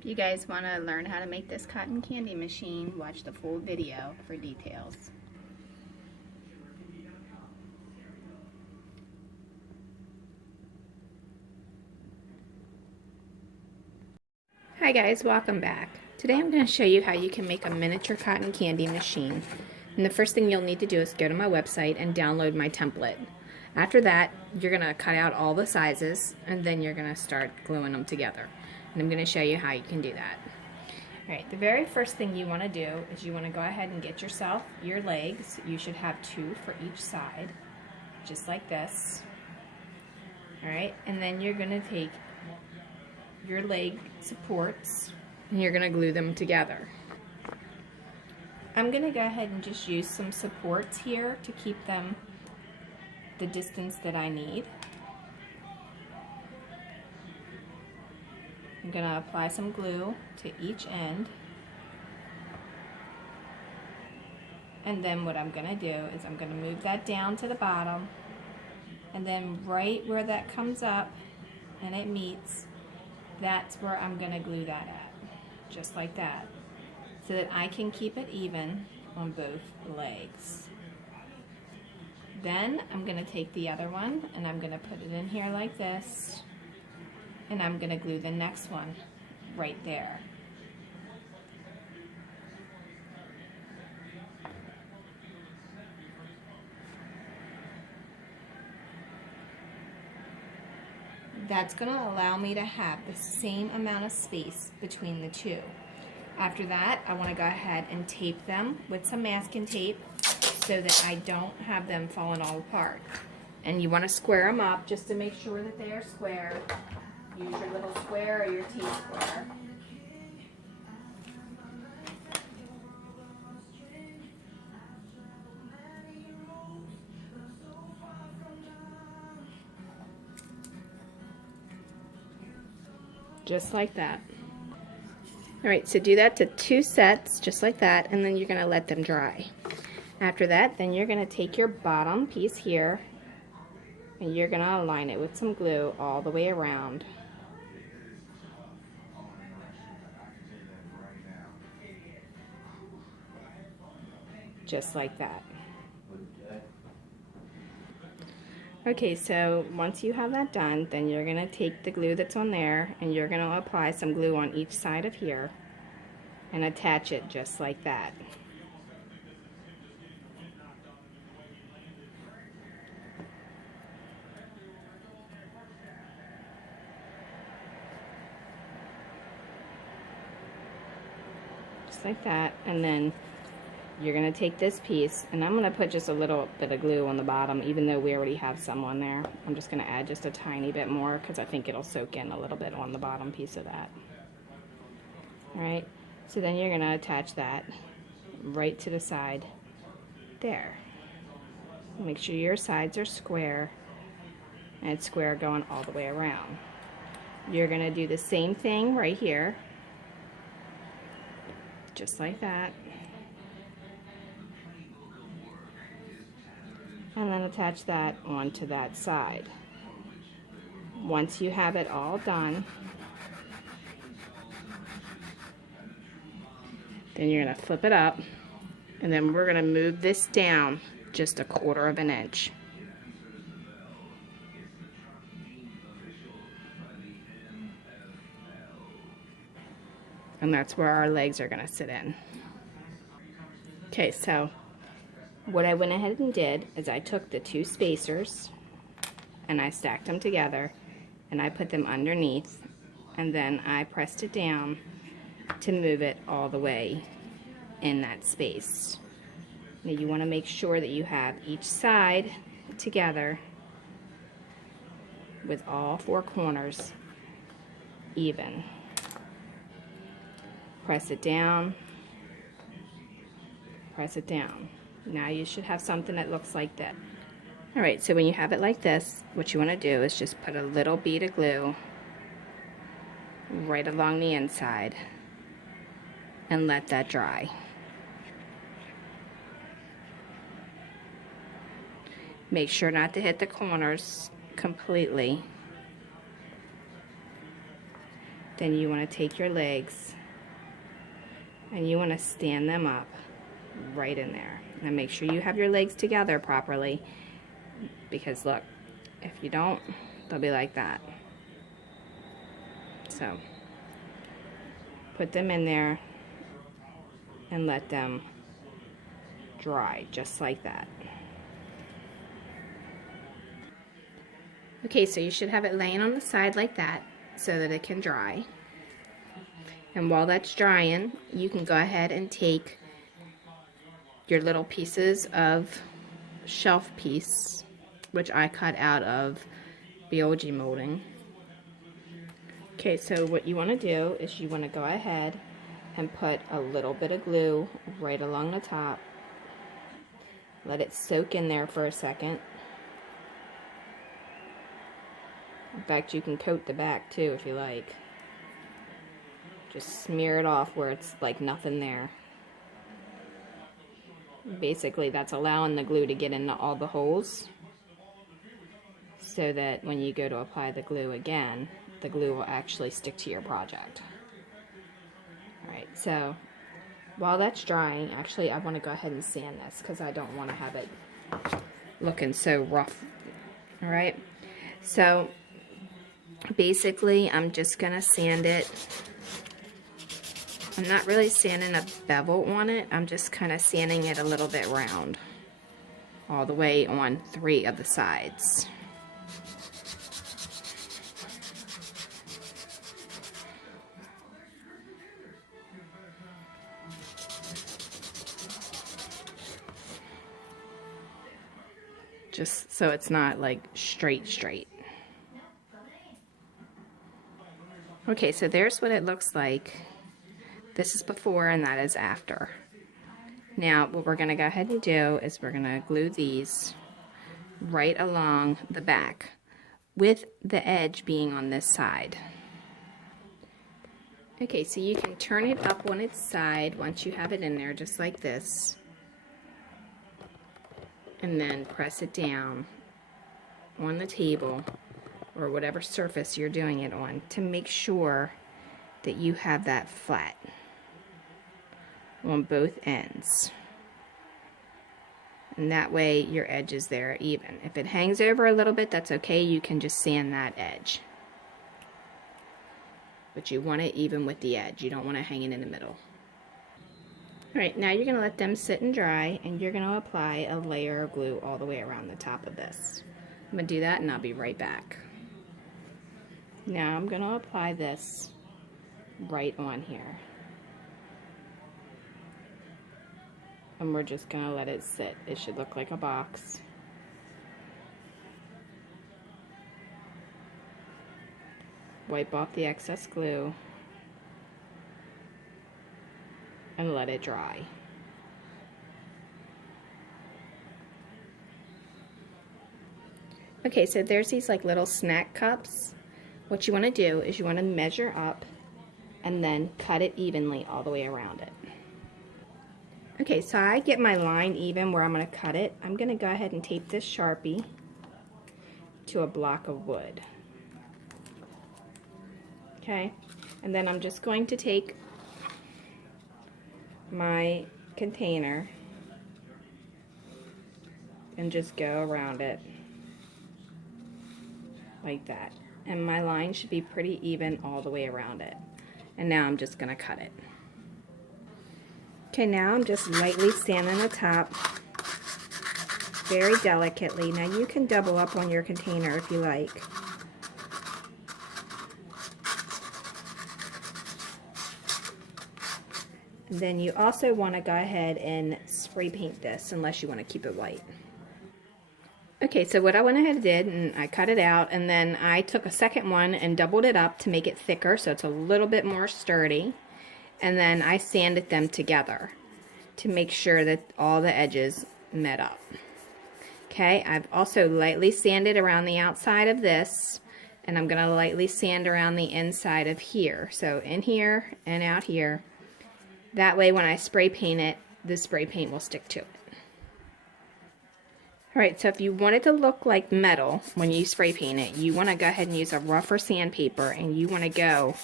If you guys want to learn how to make this cotton candy machine, watch the full video for details. Hi guys, welcome back. Today I'm going to show you how you can make a miniature cotton candy machine. And the first thing you'll need to do is go to my website and download my template. After that, you're going to cut out all the sizes and then you're going to start gluing them together. And I'm going to show you how you can do that. Alright, the very first thing you want to do is you want to go ahead and get yourself your legs. You should have 2 for each side, just like this. Alright, and then you're going to take your leg supports and you're going to glue them together. I'm going to go ahead and just use some supports here to keep them the distance that I need. I'm going to apply some glue to each end, and then what I'm going to do is I'm going to move that down to the bottom, and then right where that comes up and it meets, that's where I'm going to glue that at, just like that, so that I can keep it even on both legs. Then I'm going to take the other one and I'm going to put it in here like this, and I'm going to glue the next one right there. That's going to allow me to have the same amount of space between the two. After that, I want to go ahead and tape them with some masking tape so that I don't have them falling all apart. And you want to square them up just to make sure that they are square. Use your little square or your T-square. Just like that. Alright, so do that to 2 sets, just like that, and then you're going to let them dry. After that, then you're going to take your bottom piece here, and you're going to align it with some glue all the way around. Just like that. Okay, so once you have that done, then you're going to take the glue that's on there and you're going to apply some glue on each side of here and attach it just like that. Just like that, and then you're going to take this piece, and I'm going to put just a little bit of glue on the bottom, even though we already have some on there. I'm just going to add just a tiny bit more because I think it'll soak in a little bit on the bottom piece of that. Alright, so then you're going to attach that right to the side there. Make sure your sides are square, and it's square going all the way around. You're going to do the same thing right here, just like that. And then attach that onto that side. Once you have it all done, then you're going to flip it up, and then we're going to move this down just 1/4 of an inch. And that's where our legs are going to sit in. Okay, so what I went ahead and did is I took the 2 spacers and I stacked them together and I put them underneath, and then I pressed it down to move it all the way in that space. Now you want to make sure that you have each side together with all 4 corners even. Press it down, press it down. Now you should have something that looks like that. Alright, so when you have it like this, what you want to do is just put a little bead of glue right along the inside and let that dry. Make sure not to hit the corners completely. then you want to take your legs and you want to stand them up right in there. Now make sure you have your legs together properly, because look, if you don't, they'll be like that. So put them in there and let them dry just like that. Okay, so you should have it laying on the side like that so that it can dry. And while that's drying, you can go ahead and take your little pieces of shelf piece, which I cut out of BLG molding. Okay, so what you want to do is you want to go ahead and put a little bit of glue right along the top. Let it soak in there for a second. In fact, you can coat the back too if you like. Just smear it off where it's like nothing there. Basically, that's allowing the glue to get into all the holes, so that when you go to apply the glue again, the glue will actually stick to your project. Alright, so while that's drying, actually I want to go ahead and sand this because I don't want to have it looking so rough. Alright, so basically I'm just going to sand it. I'm not really sanding a bevel on it, I'm just kind of sanding it a little bit round, all the way on 3 of the sides. Just so it's not like straight. Okay, so there's what it looks like. This is before and that is after. Now what we're going to go ahead and do is we're going to glue these right along the back with the edge being on this side. Okay, so you can turn it up on its side once you have it in there, just like this, and then press it down on the table or whatever surface you're doing it on to make sure that you have that flat on both ends. And that way your edges there are even. If it hangs over a little bit, that's okay, you can just sand that edge. But you want it even with the edge, you don't want it hanging in the middle. Alright, now you're going to let them sit and dry, and you're going to apply a layer of glue all the way around the top of this. I'm going to do that and I'll be right back. Now I'm going to apply this right on here. And we're just going to let it sit. It should look like a box. Wipe off the excess glue and let it dry. Okay, so there's these like little snack cups. What you want to do is you want to measure up and then cut it evenly all the way around it. Okay, so I get my line even where I'm going to cut it. I'm going to go ahead and tape this Sharpie to a block of wood. Okay, and then I'm just going to take my container and just go around it like that. And my line should be pretty even all the way around it. And now I'm just going to cut it. Okay, now I'm just lightly sanding the top very delicately. Now you can double up on your container if you like. And then you also want to go ahead and spray paint this unless you want to keep it white. Okay, so what I went ahead and did, and I cut it out, and then I took a second one and doubled it up to make it thicker so it's a little bit more sturdy. And then I sanded them together to make sure that all the edges met up. Okay, I've also lightly sanded around the outside of this, and I'm going to lightly sand around the inside of here. So in here and out here. That way when I spray paint it, the spray paint will stick to it. Alright, so if you want it to look like metal when you spray paint it, you want to go ahead and use a rougher sandpaper, and you want to go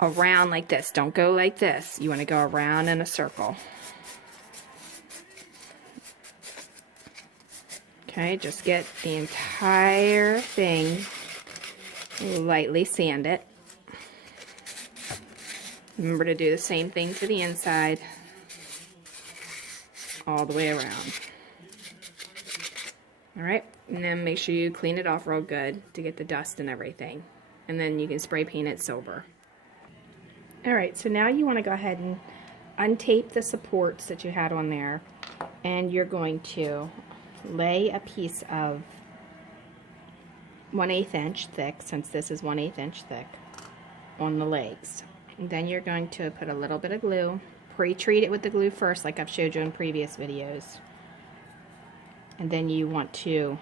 around like this. Don't go like this. You want to go around in a circle. Okay, just get the entire thing, lightly sand it. Remember to do the same thing to the inside, all the way around. Alright, and then make sure you clean it off real good to get the dust and everything. And then you can spray paint it silver. Alright, so now you want to go ahead and untape the supports that you had on there, and you're going to lay a piece of 1/8 inch thick, since this is 1/8 inch thick, on the legs. And then you're going to put a little bit of glue, pre-treat it with the glue first like I've showed you in previous videos. And then you want to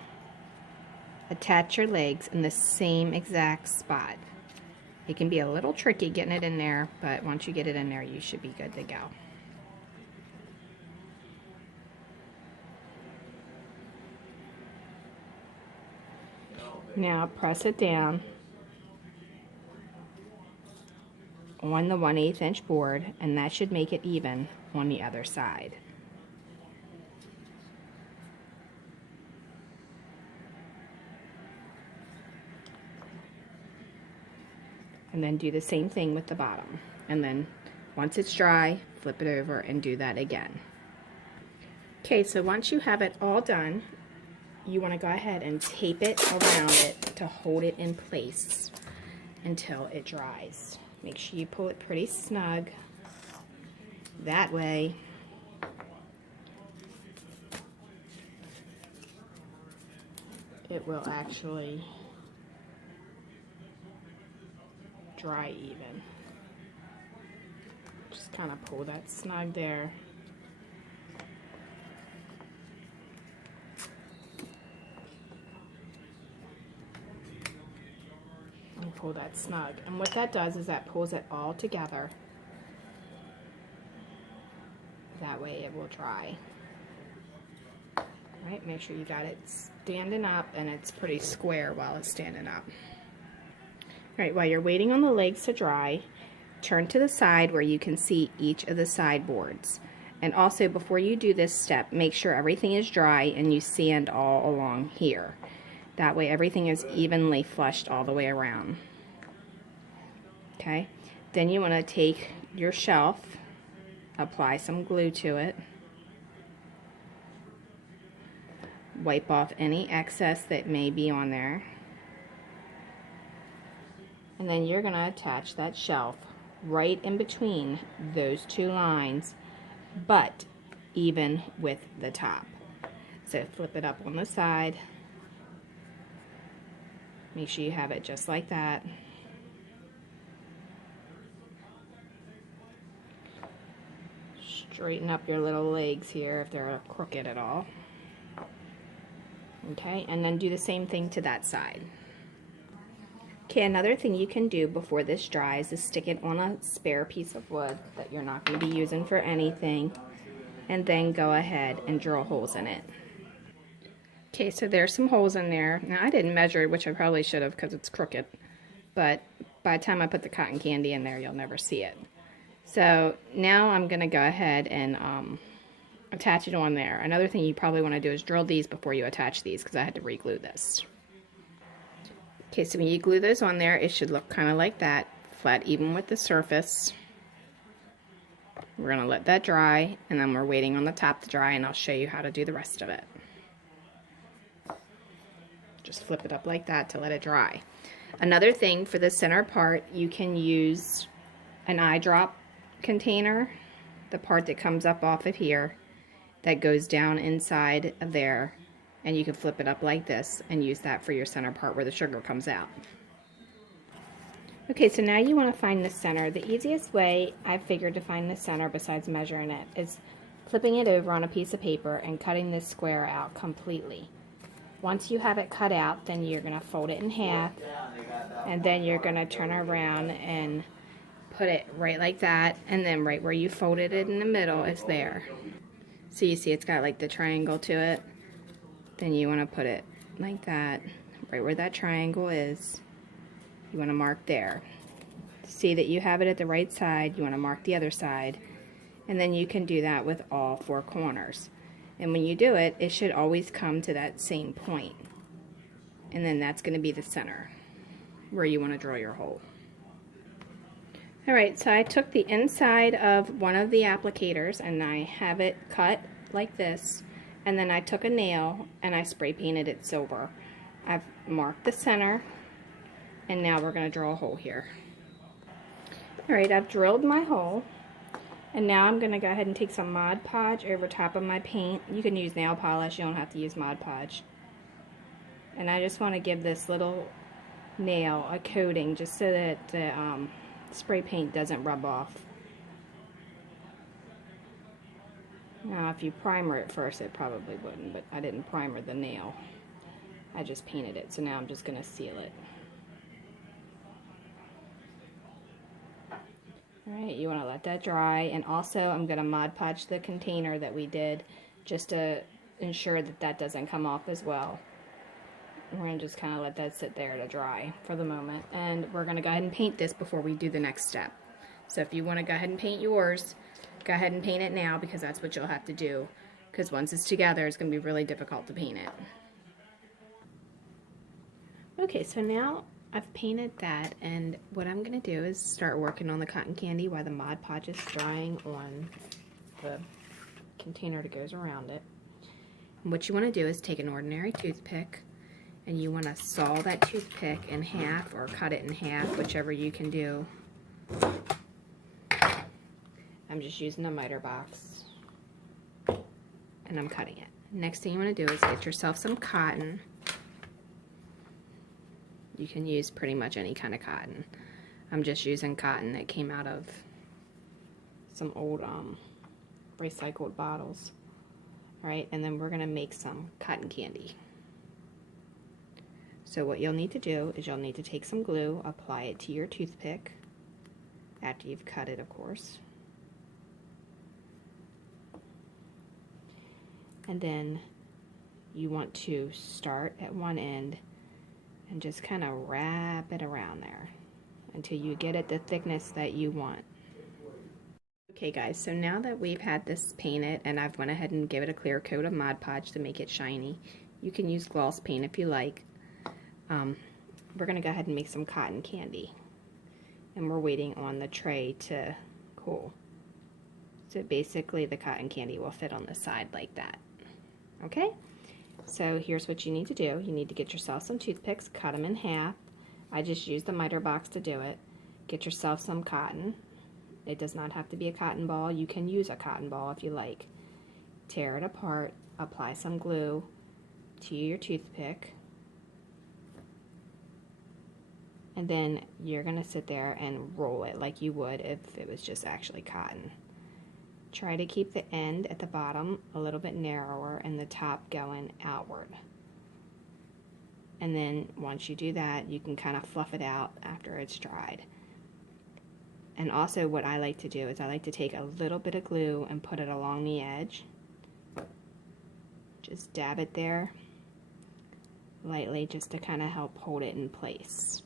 attach your legs in the same exact spot. It can be a little tricky getting it in there, but once you get it in there, you should be good to go. Now press it down on the 1/8 inch board, and that should make it even on the other side. And then do the same thing with the bottom. And then once it's dry, flip it over and do that again. Okay, so once you have it all done, you want to go ahead and tape it around it to hold it in place until it dries. Make sure you pull it pretty snug. That way it will actually dry even. Just kind of pull that snug there. And pull that snug. And what that does is that pulls it all together. That way it will dry. Right, make sure you got it standing up and it's pretty square while it's standing up. Alright, while you're waiting on the legs to dry, turn to the side where you can see each of the sideboards. And also, before you do this step, make sure everything is dry and you sand all along here. That way everything is evenly flushed all the way around. Okay, then you want to take your shelf, apply some glue to it, wipe off any excess that may be on there. And then you're going to attach that shelf right in between those two lines, but even with the top. So flip it up on the side. Make sure you have it just like that. Straighten up your little legs here if they're crooked at all. Okay, and then do the same thing to that side. Okay, another thing you can do before this dries is stick it on a spare piece of wood that you're not going to be using for anything, and then go ahead and drill holes in it. Okay, so there's some holes in there. Now I didn't measure it, which I probably should have because it's crooked, but by the time I put the cotton candy in there, you'll never see it. So now I'm going to go ahead and attach it on there. Another thing you probably want to do is drill these before you attach these, because I had to re-glue this. Okay, so when you glue those on there, it should look kind of like that, flat even with the surface. We're going to let that dry, and then we're waiting on the top to dry, and I'll show you how to do the rest of it. Just flip it up like that to let it dry. Another thing for the center part, you can use an eye drop container, the part that comes up off of here, that goes down inside of there. And you can flip it up like this and use that for your center part where the sugar comes out. Okay, so now you want to find the center. The easiest way I've figured to find the center, besides measuring it, is flipping it over on a piece of paper and cutting this square out completely. Once you have it cut out, then you're going to fold it in half, and then you're going to turn around and put it right like that, and then right where you folded it in the middle is there. So you see it's got like the triangle to it. then you want to put it like that, right where that triangle is. You want to mark there. See that you have it at the right side, you want to mark the other side, and then you can do that with all 4 corners. And when you do it, it should always come to that same point. And then that's going to be the center where you want to draw your hole. Alright, so I took the inside of one of the applicators and I have it cut like this, and then I took a nail and I spray painted it silver. I've marked the center, and now we're going to draw a hole here. Alright, I've drilled my hole, and now I'm going to go ahead and take some Mod Podge over top of my paint. You can use nail polish, you don't have to use Mod Podge. And I just want to give this little nail a coating just so that the spray paint doesn't rub off. Now if you primer it first, it probably wouldn't, but I didn't primer the nail. I just painted it, so now I'm just going to seal it. Alright, you want to let that dry, and also I'm going to Mod Podge the container that we did just to ensure that that doesn't come off as well. We're going to just kind of let that sit there to dry for the moment, and we're going to go ahead and paint this before we do the next step. So if you want to go ahead and paint yours, go ahead and paint it now, because that's what you'll have to do, because once it's together it's going to be really difficult to paint it. Okay, so now I've painted that, and what I'm going to do is start working on the cotton candy while the Mod Podge is drying on the container that goes around it. And what you want to do is take an ordinary toothpick, and you want to saw that toothpick in half or cut it in half, whichever you can do. I'm just using a miter box, and I'm cutting it. Next thing you want to do is get yourself some cotton. You can use pretty much any kind of cotton. I'm just using cotton that came out of some old recycled bottles. Alright, and then we're going to make some cotton candy. So what you'll need to do is you'll need to take some glue, apply it to your toothpick, after you've cut it, of course. And then you want to start at one end and just kind of wrap it around there until you get it the thickness that you want. Okay guys, so now that we've had this painted and I've went ahead and give it a clear coat of Mod Podge to make it shiny, you can use gloss paint if you like. We're going to go ahead and make some cotton candy, and we're waiting on the tray to cool. So basically the cotton candy will fit on the side like that. Okay? So here's what you need to do. You need to get yourself some toothpicks, cut them in half. I just used the miter box to do it. Get yourself some cotton. It does not have to be a cotton ball. You can use a cotton ball if you like. Tear it apart, apply some glue to your toothpick, and then you're going to sit there and roll it like you would if it was just actually cotton. Try to keep the end at the bottom a little bit narrower and the top going outward. And then once you do that, you can kind of fluff it out after it's dried. And also what I like to do is I like to take a little bit of glue and put it along the edge. Just dab it there lightly just to kind of help hold it in place.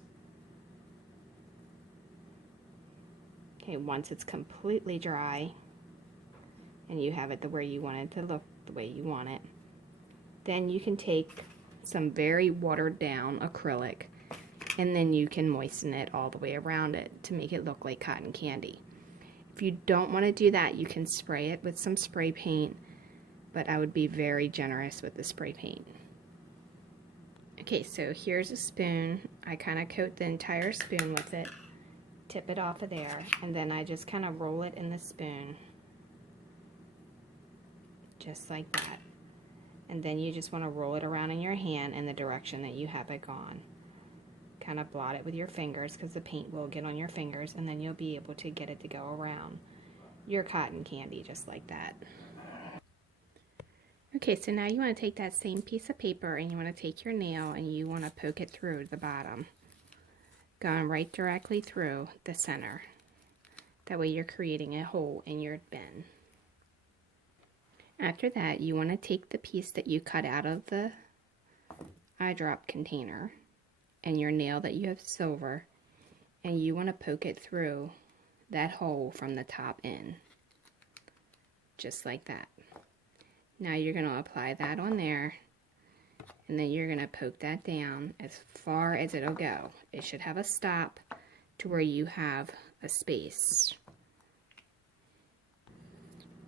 Okay, once it's completely dry and you have it the way you want it to look, the way you want it, then you can take some very watered down acrylic, and then you can moisten it all the way around it to make it look like cotton candy. If you don't want to do that, you can spray it with some spray paint, but I would be very generous with the spray paint. Okay, so here's a spoon. I kind of coat the entire spoon with it, tip it off of there, and then I just kind of roll it in the spoon, just like that. And then you just want to roll it around in your hand in the direction that you have it gone. Kind of blot it with your fingers because the paint will get on your fingers, and then you'll be able to get it to go around your cotton candy just like that. Okay, so now you want to take that same piece of paper and you want to take your nail and you want to poke it through the bottom, going right directly through the center. That way you're creating a hole in your bin. After that, you want to take the piece that you cut out of the eyedrop container and your nail that you have silver, and you want to poke it through that hole from the top in, just like that. Now you're going to apply that on there, and then you're going to poke that down as far as it'll go. It should have a stop to where you have a space.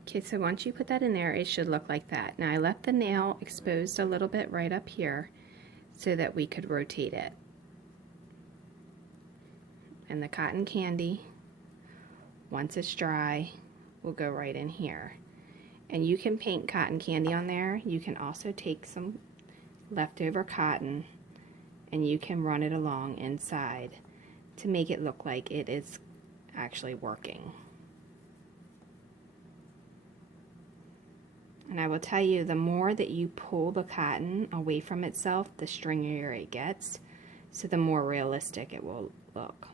Okay, so once you put that in there, it should look like that. Now I left the nail exposed a little bit right up here so that we could rotate it. And the cotton candy, once it's dry, will go right in here. And you can paint cotton candy on there. You can also take some leftover cotton and you can run it along inside to make it look like it is actually working. And I will tell you, the more that you pull the cotton away from itself, the stringier it gets, so the more realistic it will look.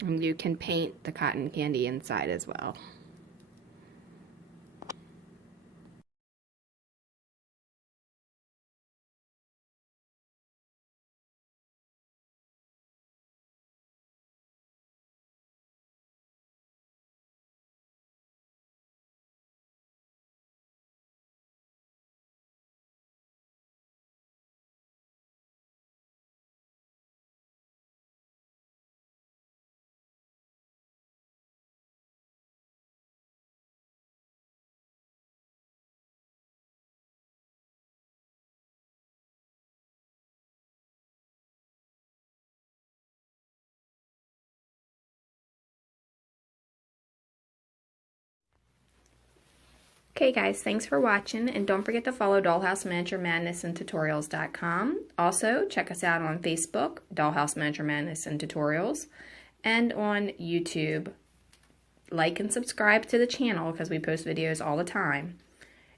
And you can paint the cotton candy inside as well. Okay guys, thanks for watching, and don't forget to follow Dollhouse Miniature Madness and Tutorials.com. Also, check us out on Facebook, Dollhouse Miniature Madness and Tutorials, and on YouTube. Like and subscribe to the channel because we post videos all the time.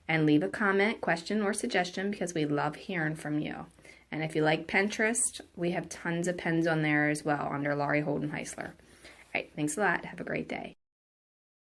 And leave a comment, question, or suggestion because we love hearing from you. And if you like Pinterest, we have tons of pins on there as well under Laurie Holden Heisler. All right, thanks a lot. Have a great day.